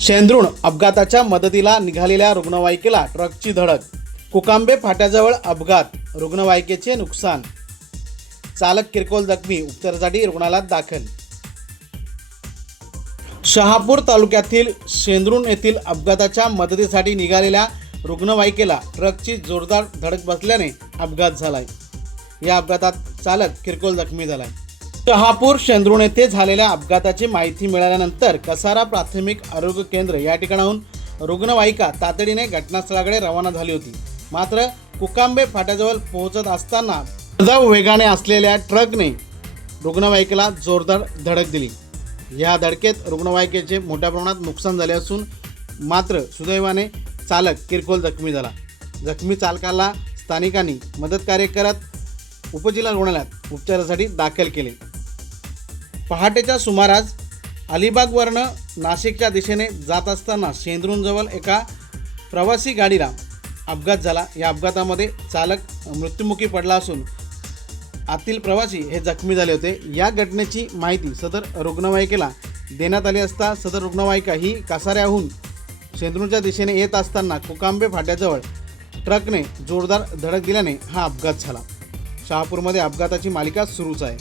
शेंद्रुण अपघाताच्या मदतीला निघालेल्या रुग्णवाहिकेला ट्रकची धडक. कुकांबे फाट्याजवळ अपघात, रुग्णवाहिकेचे नुकसान. चालक किरकोळ जखमी, उपचारासाठी रुग्णालयात दाखल. शहापूर तालुक्यातील शेंद्रुण येथील अपघाताच्या मदतीसाठी निघालेल्या रुग्णवाहिकेला ट्रकची जोरदार धडक बसल्याने अपघात झालाय. या अपघातात चालक किरकोळ जखमी झालाय. शहापूर शेंद्रुण येथे झालेल्या अपघाताची माहिती मिळाल्यानंतर कसारा प्राथमिक आरोग्य केंद्र या ठिकाणाहून रुग्णवाहिका तातडीने घटनास्थळाकडे रवाना झाली होती. मात्र कुकांबे फाट्याजवळ पोहोचत असताना अजाव वेगाने असलेल्या ट्रकने रुग्णवाहिकेला जोरदार धडक दिली. या धडकेत रुग्णवाहिकेचे मोठ्या प्रमाणात नुकसान झाले असून मात्र सुदैवाने चालक किरकोळ जखमी झाला. जखमी चालकाला स्थानिकांनी मदतकार्य करत उपजिल्हा रुग्णालयात उपचारासाठी दाखल केले. पहाटेच्या सुमारास अलिबागवरनं नाशिकच्या दिशेने जात असताना शेंद्रुणजवळ एका प्रवासी गाडीला अपघात झाला. या अपघातामध्ये चालक मृत्युमुखी पडला असून आतील प्रवासी हे जखमी झाले होते. या घटनेची माहिती सदर रुग्णवाहिकेला देण्यात आली असता सदर रुग्णवाहिका ही कसाऱ्याहून शेंद्रुणच्या दिशेने येत असताना कुकांबे फाट्याजवळ ट्रकने जोरदार धडक दिल्याने हा अपघात झाला. शहापूरमध्ये अपघाताची मालिका सुरूच आहे.